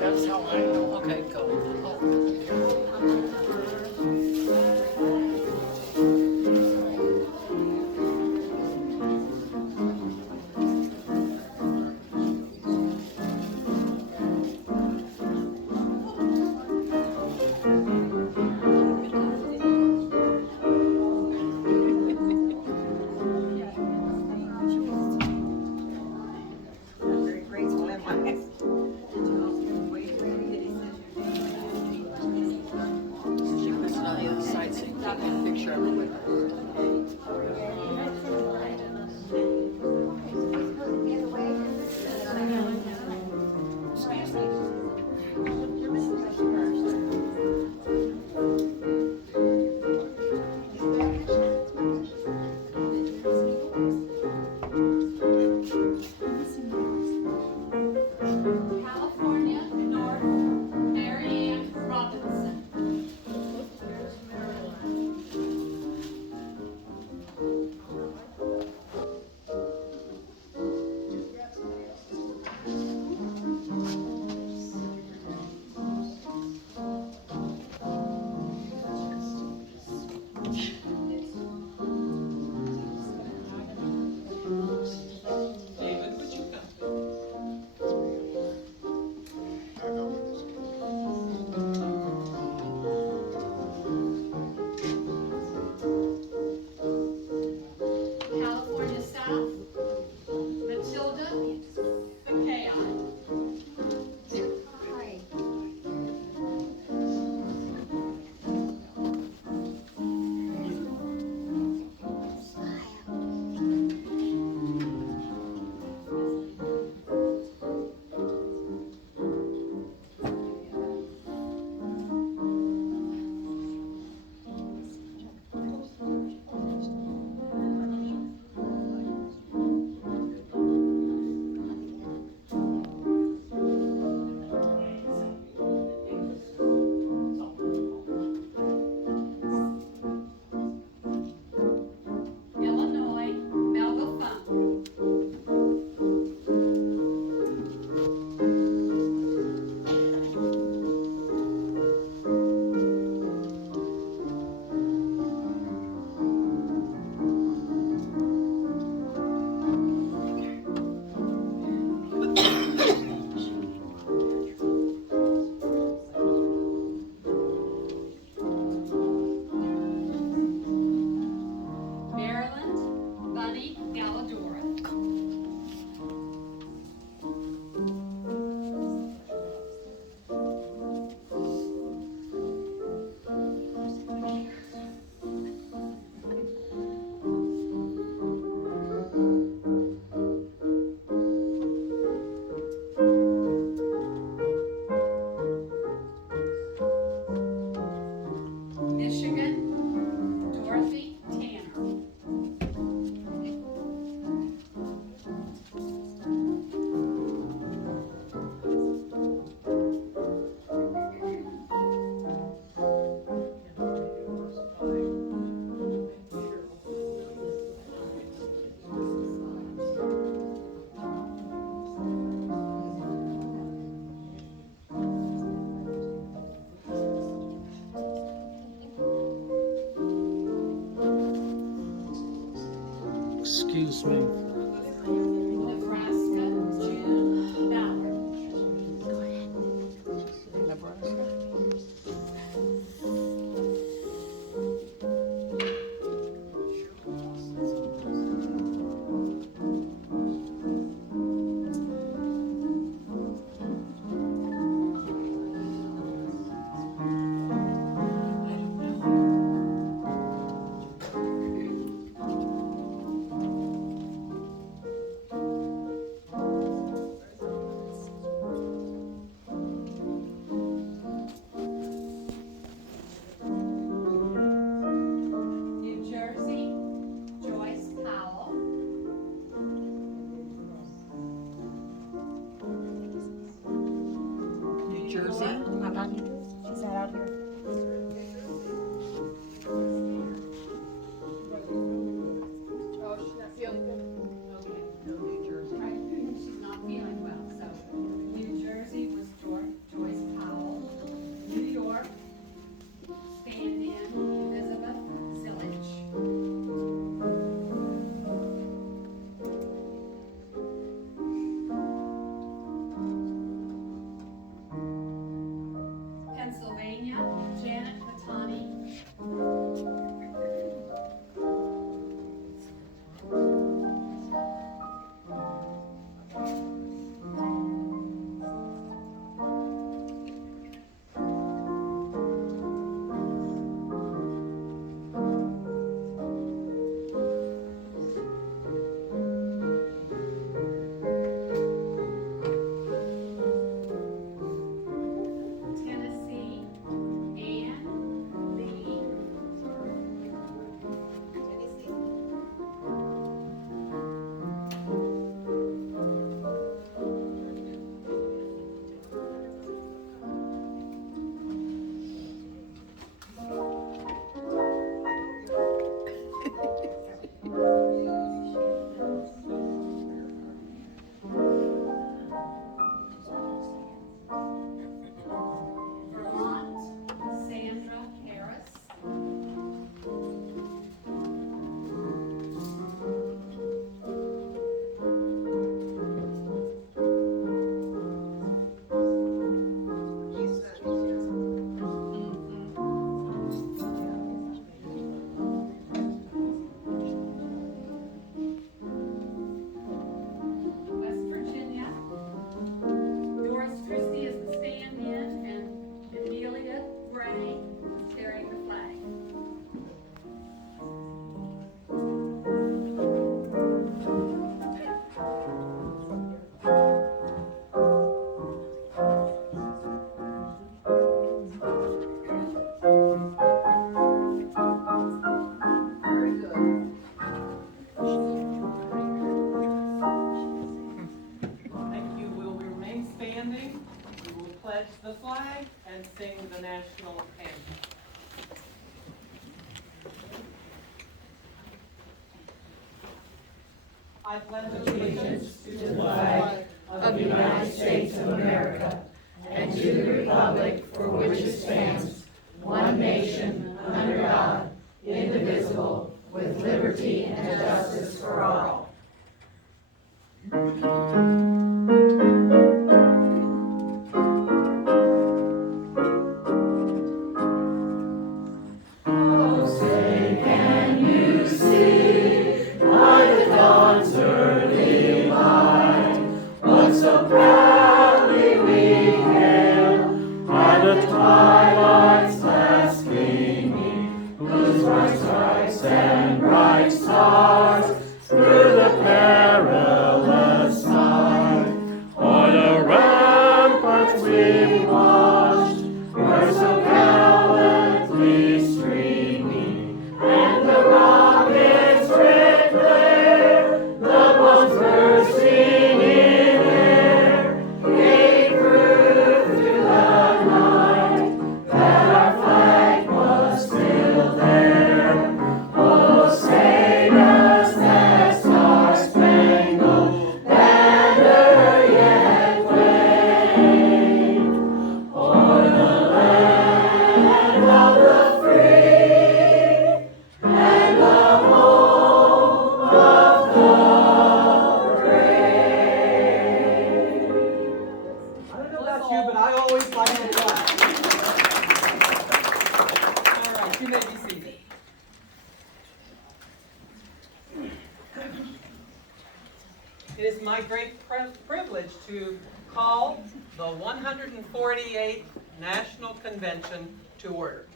That's how I know. Okay, go. Very graceful, am I? She puts it on the other side so you can take a picture of it with her. California, North, Mary Ann Robinson. David, would you come? California South, Matilda McKayon. Illinois, Melville Funk. Maryland, Bunny Galadora. Michigan, Dorothy Tanner. Excuse me. Nebraska, June Ballard. Nebraska? New Jersey, Joyce Powell. New Jersey? How about New Jersey? She's not out here. Oh, she's not feeling good. Okay. No, New Jersey. Right, she's not feeling well, so. standing, we will pledge the flag and sing the national anthem. I pledge allegiance to the flag of the United States of America and to the republic for which it stands, one nation, under God, indivisible, with liberty and justice for all. Oh, say, can you see by the dawn's early light what so proudly we hail at the twilight's last gleaming, whose bright stripes and bright stars through the perilous night o'er the ramparts we've watched were so gallantly streaming, and the rockets' red glare, the bombs bursting in air, gave proof to the night that our flag was still there. Oh, say does that star-spangled banner yet wave o'er the land of the free and the home of the brave? I don't know about you, but I always like to clap. All right, you may be seated. It is my great privilege to call the 148th National Convention to order.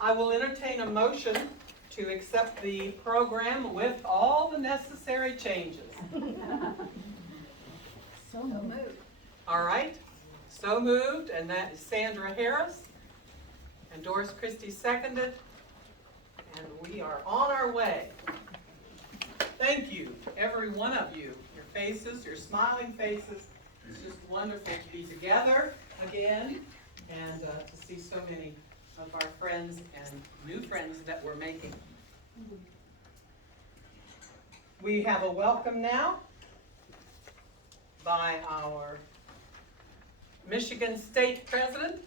I will entertain a motion to accept the program with all the necessary changes. So moved. All right, so moved, and that is Sandra Harris, and Doris Christie seconded, and we are on our way. Thank you, every one of you, your faces, your smiling faces. It's just wonderful to be together again and to see so many of our friends and new friends that we're making. We have a welcome now by our Michigan State President.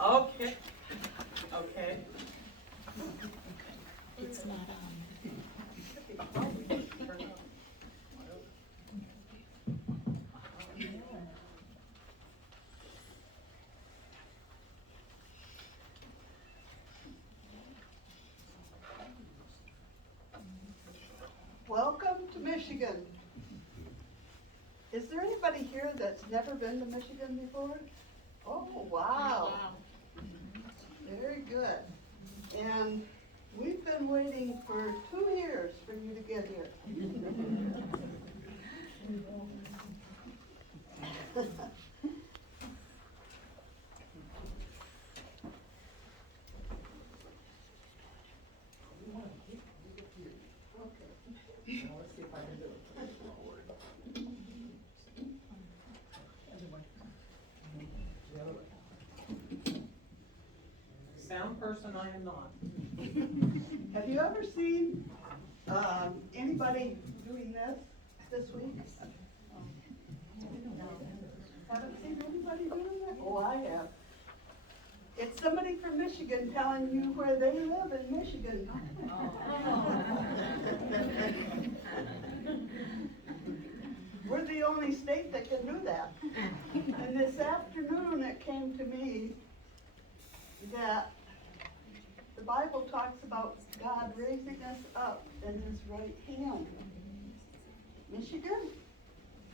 Okay. Okay. It's not Welcome to Michigan. Is there anybody here that's never been to Michigan before? Oh, wow. Very good. And we've been waiting for 2 years for you to get here. Now let's see if I can do it. The other way. Sound person I am not. Have you ever seen anybody doing this week? Haven't seen anybody doing that? Oh, I have. It's somebody from Michigan telling you where they live in Michigan. We're the only state that can do that. And this afternoon it came to me that the Bible talks about God raising us up in his right hand. Michigan,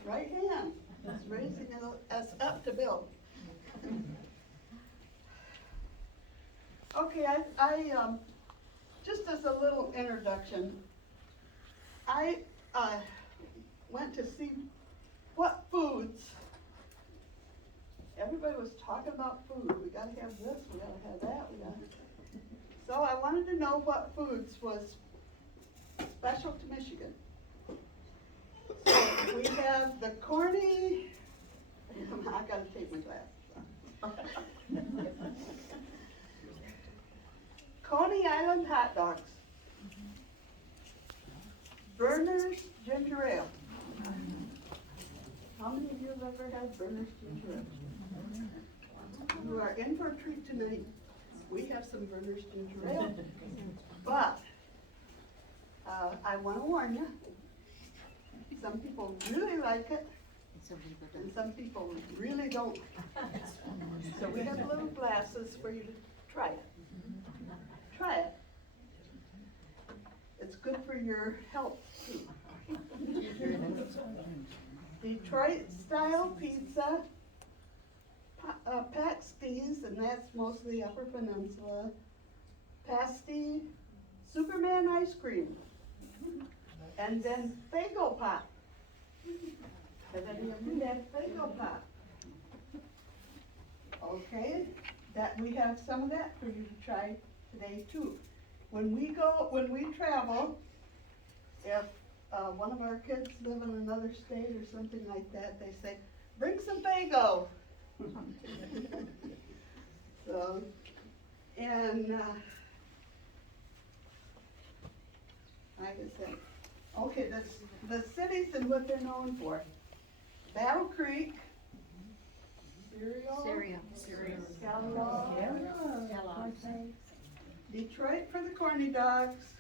right hand, is raising us up to build. Okay, I just as a little introduction, I went to see what foods. Everybody was talking about food. We gotta have this, we gotta have that, So I wanted to know what foods was special to Michigan. The Corny, I gotta take my glasses off. Coney Island hot dogs. Berner's ginger ale. How many of you have ever had Berner's ginger ale? You are in for a treat tonight. We have some Berner's ginger ale. But, I wanna warn you, some people really like it, and some people really don't. So we have little glasses for you to try it. Try it. It's good for your health too. Detroit style pizza, pasties, and that's mostly Upper Peninsula. Pasty, Superman ice cream, and then Faygo pop. Has any of you had Faygo pop? Okay, that we have some of that for you to try today too. When we travel, if one of our kids live in another state or something like that, they say, bring some Faygo. So, and like I said, okay, the cities and what they're known for. Battle Creek, cereal. Kellogg's. Detroit for the corny dogs.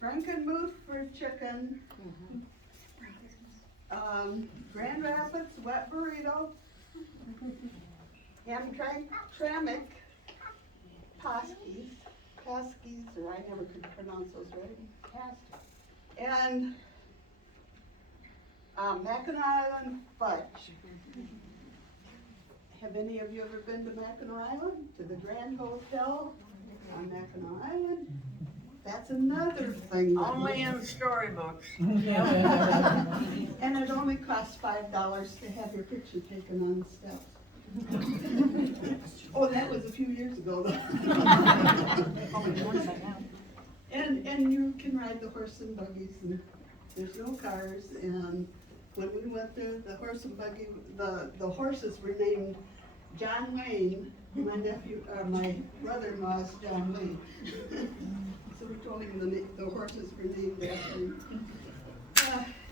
Frankenmuth for chicken. Grand Rapids wet burrito. Hamtramck paskies, or I never could pronounce those right. And Mackinac Island fudge. Have any of you ever been to Mackinac Island? To the Grand Hotel on Mackinac Island? That's another thing. Only in storybooks. And it only costs $5 to have your picture taken on the steps. Oh, that was a few years ago though. And you can ride the horse and buggies, and there's no cars, and when we went there, the horse and buggy, the horses were named John Wayne. My brother-in-law's John Wayne. So we told him the horses were named after him.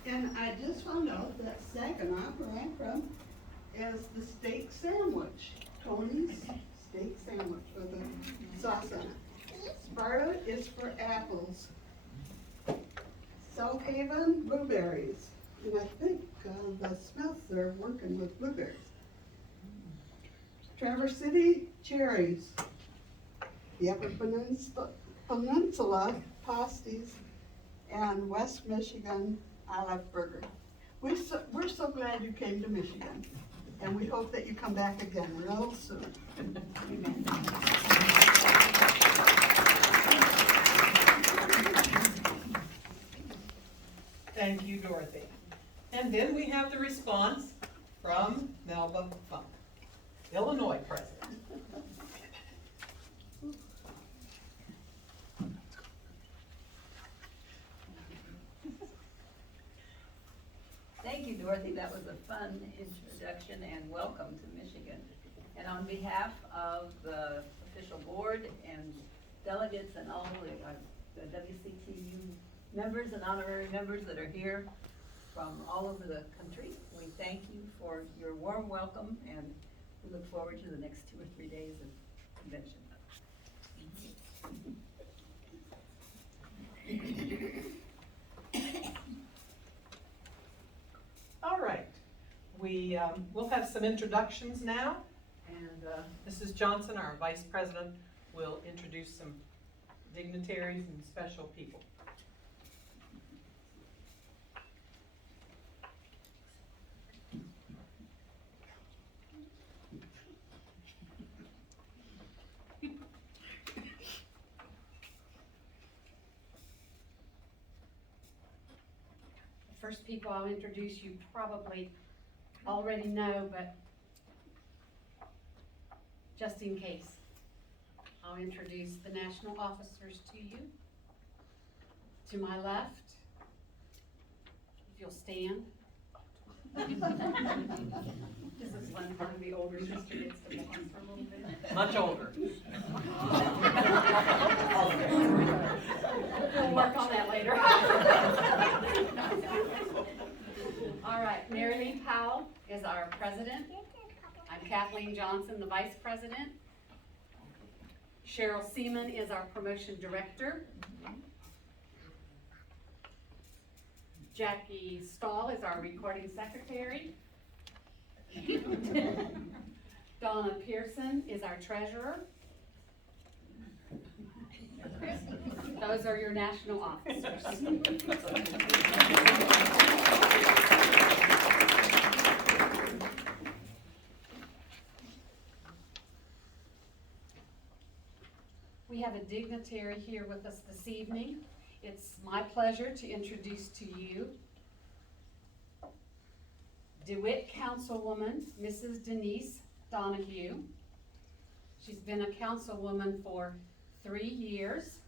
And I just found out that Saginaw, where I'm from, is the steak sandwich. Tony's steak sandwich with a sauce on it. Sparta is for apples. South Haven, blueberries. And I think the Smiths are working with blueberries. Traverse City, cherries. The Upper Peninsula, pasties. And West Michigan, olive burger. We're so glad you came to Michigan. And we hope that you come back again real soon. Amen. Thank you, Dorothy. And then we have the response from Melba Funk, Illinois president. Thank you, Dorothy. That was a fun introduction and welcome to Michigan. And on behalf of the official board and delegates and all the WCTU members and honorary members that are here from all over the country, we thank you for your warm welcome, and we look forward to the next 2 or 3 days of convention. All right, we'll have some introductions now, and Mrs. Johnson, our vice president, will introduce some dignitaries and special people. First people I'll introduce you probably already know, but just in case, I'll introduce the national officers to you. To my left, if you'll stand. This is one time the older sister gets to dance for a little bit. Much older. We'll work on that later. All right, Mary Lee Powell is our president. I'm Kathleen Johnson, the vice president. Cheryl Seaman is our promotion director. Jackie Stahl is our recording secretary. Donna Pearson is our treasurer. Those are your national officers. We have a dignitary here with us this evening. It's my pleasure to introduce to you DeWitt Councilwoman, Mrs. Denise Donahue. She's been a councilwoman for 3 years.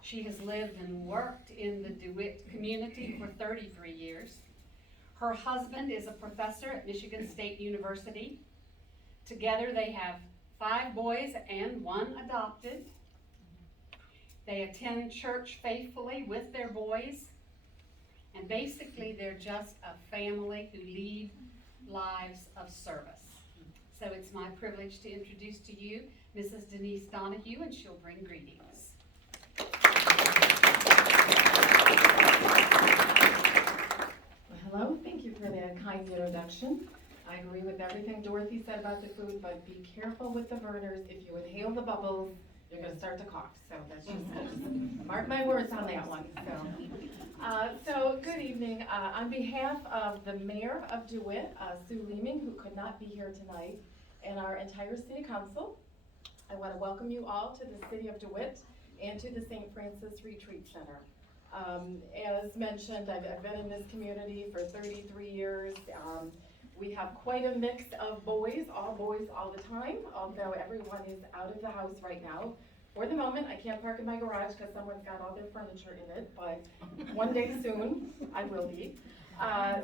She has lived and worked in the DeWitt community for 33 years. Her husband is a professor at Michigan State University. Together they have 5 boys and 1 adopted. They attend church faithfully with their boys. And basically they're just a family who lead lives of service. So it's my privilege to introduce to you Mrs. Denise Donahue, and she'll bring greetings. Hello, thank you for that kind introduction. I agree with everything Dorothy said about the food, but be careful with the burners. If you inhale the bubbles, you're going to start to cough. So that's just mark my words on that one. So good evening. On behalf of the mayor of DeWitt, Sue Leeming, who could not be here tonight, and our entire city council, I want to welcome you all to the city of DeWitt and to the St. Francis Retreat Center. As mentioned, I've been in this community for 33 years. We have quite a mix of boys all the time, although everyone is out of the house right now. For the moment, I can't park in my garage because someone's got all their furniture in it, but one day soon, I will be.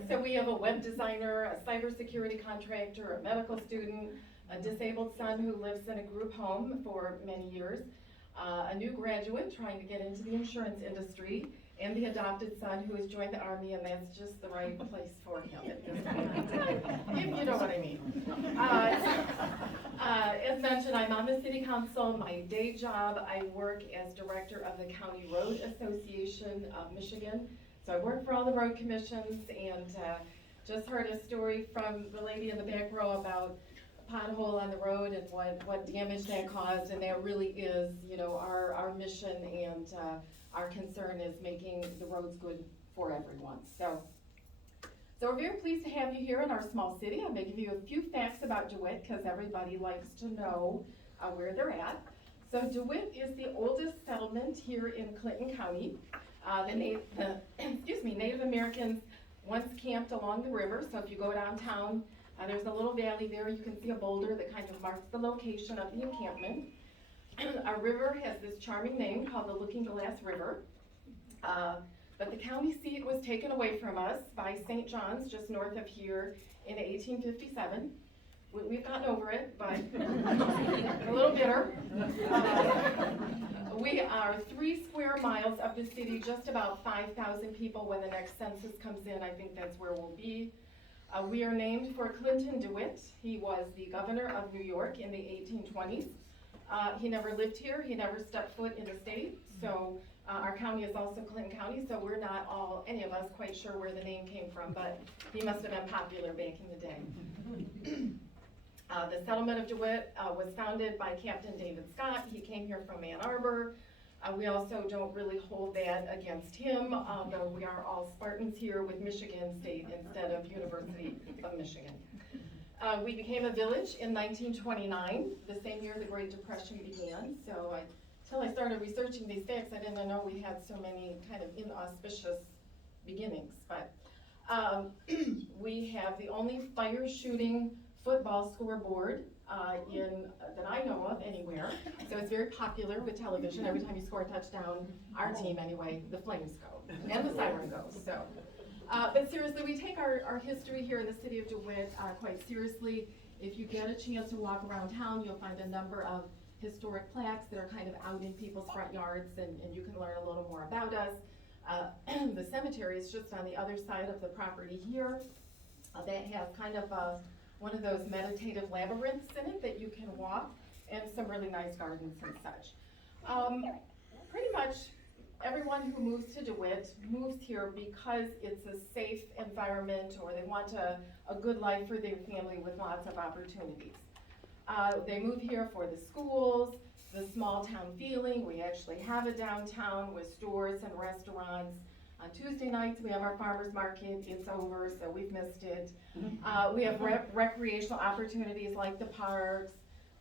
So we have a web designer, a cybersecurity contractor, a medical student, a disabled son who lives in a group home for many years, a new graduate trying to get into the insurance industry, and the adopted son who has joined the Army, and that's just the right place for him at this point in time, if you know what I mean. As mentioned, I'm on the City Council. My day job, I work as director of the County Road Association of Michigan. So I work for all the road commissions, and just heard a story from the lady in the back row about a pothole on the road and what damage that caused, and that really is, you know, our mission, and our concern is making the roads good for everyone. So we're very pleased to have you here in our small city. I'm going to give you a few facts about DeWitt because everybody likes to know where they're at. So DeWitt is the oldest settlement here in Clinton County. Native Americans once camped along the river. So if you go downtown, there's a little valley there. You can see a boulder that kind of marks the location of the encampment. Our river has this charming name called the Looking Glass River, but the county seat was taken away from us by St. John's just north of here in 1857. We've gotten over it, but a little bitter. We are 3 square miles of the city, just about 5,000 people. When the next census comes in, I think that's where we'll be. We are named for Clinton DeWitt. He was the governor of New York in the 1820s. He never lived here. He never stepped foot in the state. So our county is also Clinton County, so we're not all, any of us, quite sure where the name came from, but he must have been popular back in the day. The settlement of DeWitt was founded by Captain David Scott. He came here from Ann Arbor. We also don't really hold that against him, though we are all Spartans here with Michigan State instead of University of Michigan. We became a village in 1929, the same year the Great Depression began. So until I started researching these facts, I didn't know we had so many kind of inauspicious beginnings. But we have the only fire shooting football scoreboard that I know of anywhere. So it's very popular with television. Every time you score a touchdown, our team anyway, the flames go and the siren goes. So But seriously, we take our history here in the city of DeWitt quite seriously. If you get a chance to walk around town, you'll find a number of historic plaques that are kind of out in people's front yards, and you can learn a little more about us. The cemetery is just on the other side of the property here. That has kind of one of those meditative labyrinths in it that you can walk, and some really nice gardens and such. Pretty much everyone who moves to DeWitt moves here because it's a safe environment, or they want a good life for their family with lots of opportunities. They move here for the schools, the small town feeling. We actually have a downtown with stores and restaurants. On Tuesday nights, we have our farmers market. It's over, so we've missed it. We have recreational opportunities like the parks,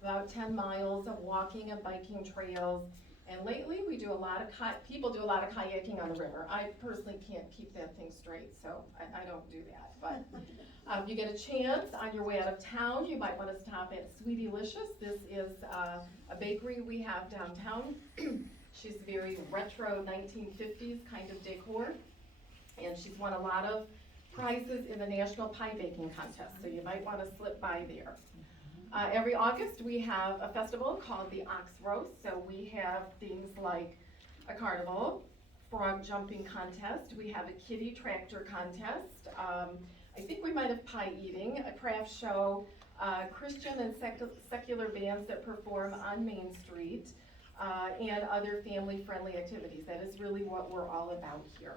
about 10 miles of walking and biking trails. And lately, we do a lot of people do a lot of kayaking on the river. I personally can't keep that thing straight, so I don't do that. But if you get a chance on your way out of town, you might want to stop at Sweetylicious. This is a bakery we have downtown. She's very retro 1950s kind of decor, and she's won a lot of prizes in the National Pie Baking Contest, so you might want to slip by there. Every August, we have a festival called the Ox Roast. So we have things like a carnival, frog jumping contest. We have a kitty tractor contest. I think we might have pie eating, a craft show, Christian and secular bands that perform on Main Street, and other family-friendly activities. That is really what we're all about here.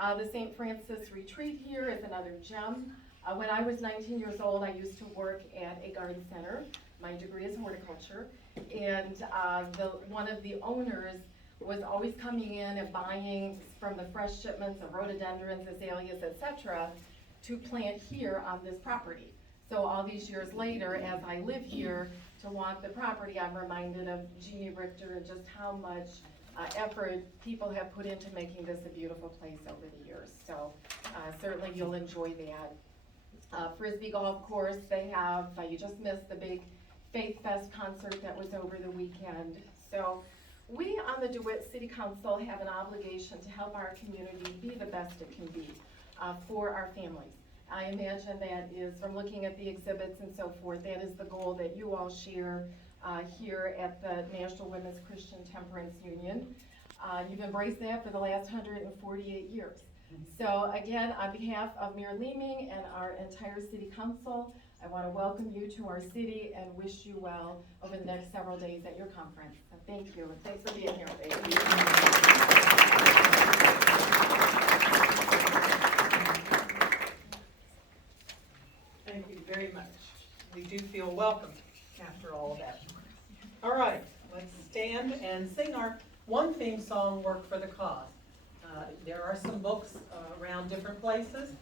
The St. Francis Retreat here is another gem. When I was 19 years old, I used to work at a garden center. My degree is horticulture, and one of the owners was always coming in and buying from the fresh shipments of rhododendrons, azaleas, etc., to plant here on this property. So all these years later, as I live here to walk the property, I'm reminded of Jeannie Richter and just how much effort people have put into making this a beautiful place over the years. So certainly you'll enjoy that. Frisbee golf course, they have, you just missed the big Faith Fest concert that was over the weekend. So we on the DeWitt City Council have an obligation to help our community be the best it can be for our families. I imagine that is, from looking at the exhibits and so forth, that is the goal that you all share here at the National Women's Christian Temperance Union. You've embraced that for the last 148 years. So again, on behalf of Mayor Leeming and our entire City Council, I want to welcome you to our city and wish you well over the next several days at your conference. So thank you, and thanks for being here. Thank you. Thank you very much. We do feel welcome after all of that. All right, let's stand and sing our one theme song, Work for the Cause. There are some books around different places.